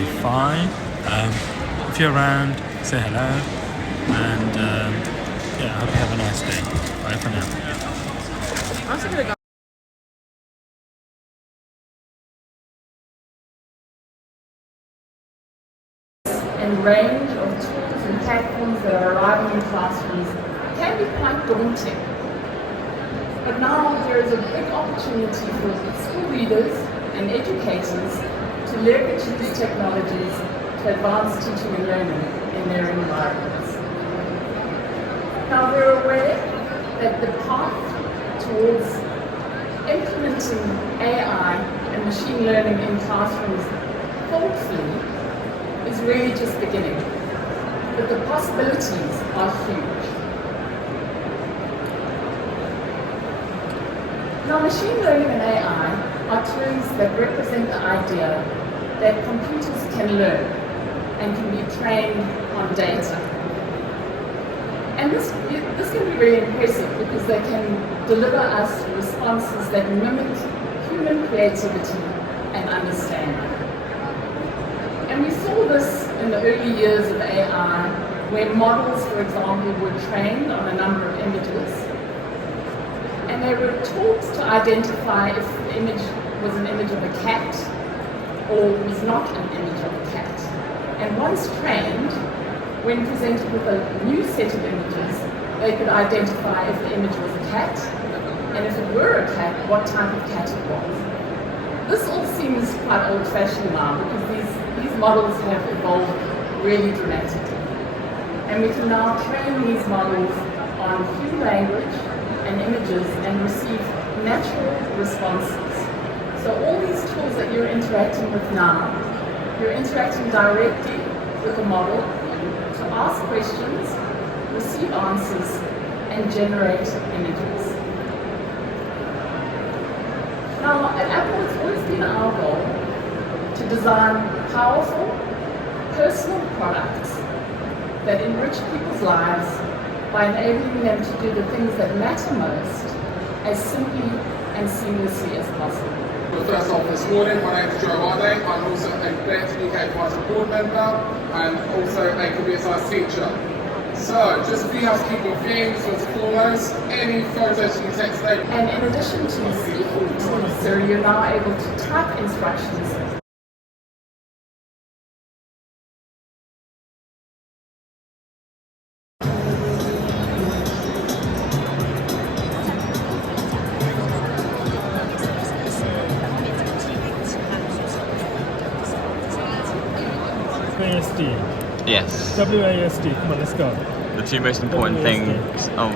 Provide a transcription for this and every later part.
absolutely fine. If you're around, say hello, and yeah, I hope you have a nice day. Bye for now. I'm also gonna go. And range of tools and platforms that are arriving in classrooms can be quite daunting. But now there is a big opportunity for school leaders and educators to leverage these technologies to advance teaching and learning in their environments. Now we're aware that the path towards implementing AI and machine learning in classrooms thoughtfully is really just beginning, but the possibilities are huge. Now, machine learning and AI are terms that represent the idea that computers can learn and can be trained on data. And this can be really impressive because they can deliver us responses that mimic human creativity and understanding. And we saw this in the early years of AI, where models, for example, were trained on a number of images, and they were taught to identify if the image was an image of a cat or was not an image of a cat. And once trained, when presented with a new set of images, they could identify if the image was a cat, and if it were a cat, what type of cat it was. This all seems quite old-fashioned now because these models have evolved really dramatically. And we can now train these models on human language and images and receive natural responses. So all these tools that you're interacting with now, you're interacting directly with a model to ask questions, receive answers, and generate images. Now, at Apple, it's always been our goal to design powerful, personal products that enrich people's lives by enabling them to do the things that matter most as simply and seamlessly as possible. Well, first off this morning, my name is Joe Arde. I'm also a BETT UK Advisory Board member and also a computer science teacher. So, just a few housekeeping things. First and foremost, any photos you can text them. And in addition to speaking to the Siri, you're now able to type instructions. WASD. Yes. WASD. Come on, let's go. The two most important WASD. things of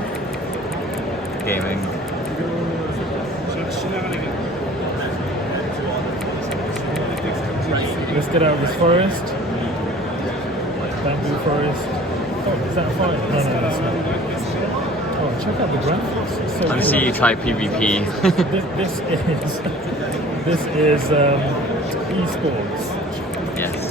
gaming. Let's get out of this forest. Bamboo forest. Oh, is that fire? No, that's not. Oh, check out the graphics. It's so And good. see you try PvP. this is esports. Yes.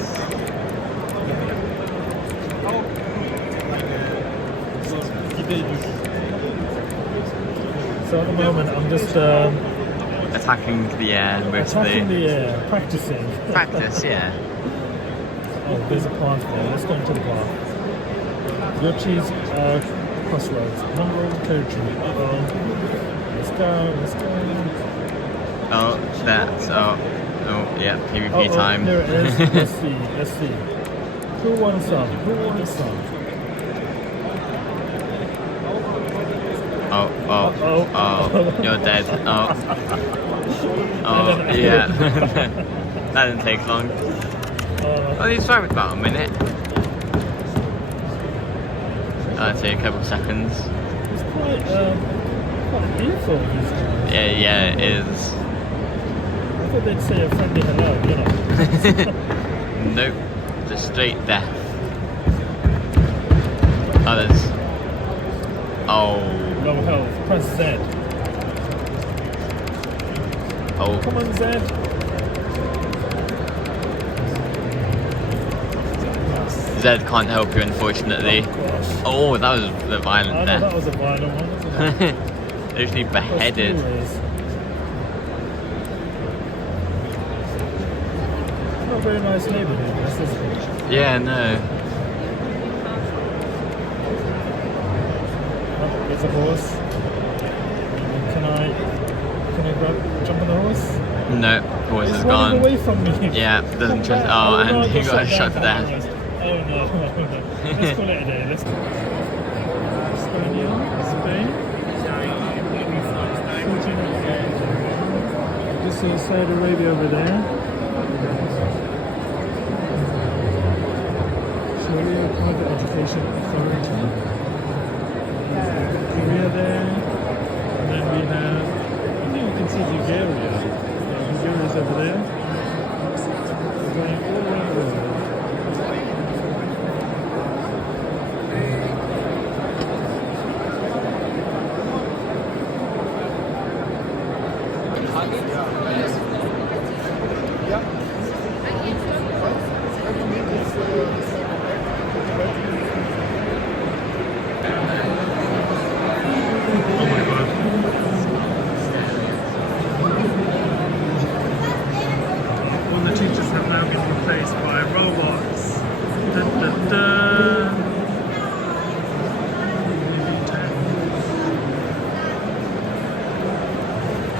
So at the moment I'm just Attacking the air attacking mostly. the air, practicing. Practice, yeah. Oh, there's a plant there. Let's go into the plant. Your cheese crossroads. Number of territory. Uh-oh. Let's go. Oh, that's oh yeah, PvP Oh, time. there it is. Let's see. Who wants some? Oh, you're dead. Oh, then- yeah. That didn't take long. Oh, these for about a minute. That'll take a couple of seconds. It's quite beautiful, these guys. Yeah, it is. I thought they'd say a friendly hello, you know. Nope, just straight death. Others. Oh. Low health. Press Z. Oh. Come on, Z. Z can't help you, unfortunately. Oh, gosh. Oh, that was the I violent know death. that was a violent one, wasn't it? Literally beheaded. Not a very nice neighbourhood. accessible. Yeah, no. Oh, there's a horse. Can I jump on the horse? No, horse It's is running gone. away from me. Yeah, doesn't trust. Oh, and no, he just got shut shot down down. for the rest. Oh no. Let's call it a day. Let's Spain. 14. Just see Saudi Arabia over there. Sharia Private Education Authority. Korea there. And then we have, I think you can see Bulgaria. Bulgaria's over there. We're going all around the world. All the teachers have now been replaced by robots. Dun, dun, dun.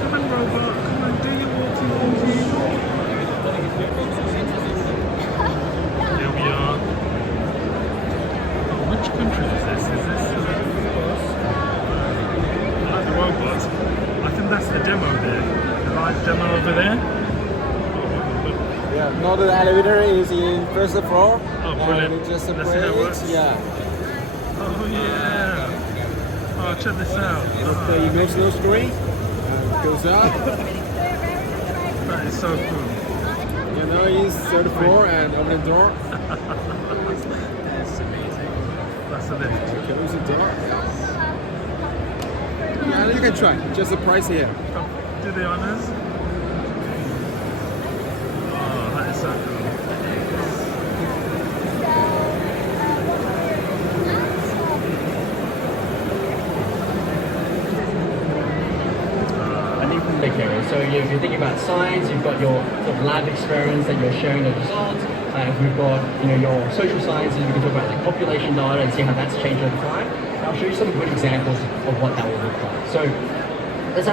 Come on, robot. Come on, do your walkie-walkie. Here we are. Oh, which country is this? Is this the robots? I think that's the demo there. The live demo over there. Yeah, now the elevator is in first floor. Oh, brilliant. And it just Let's see how it works. yeah. Oh yeah. Oh, check this out. The emotional screen goes up. That is so cool. You know, it's third floor and open the door. It's amazing. That's a lift. Close the door. Yeah, you can try. Just the price here. Do the honors. Oh, that is so cool. So if you think about science, you've got your sort of lab experience that you're sharing the results. If we've got your social sciences, we can talk about like population data and see how that's changed over time. I'll show you some good examples of what that will look like. So let's have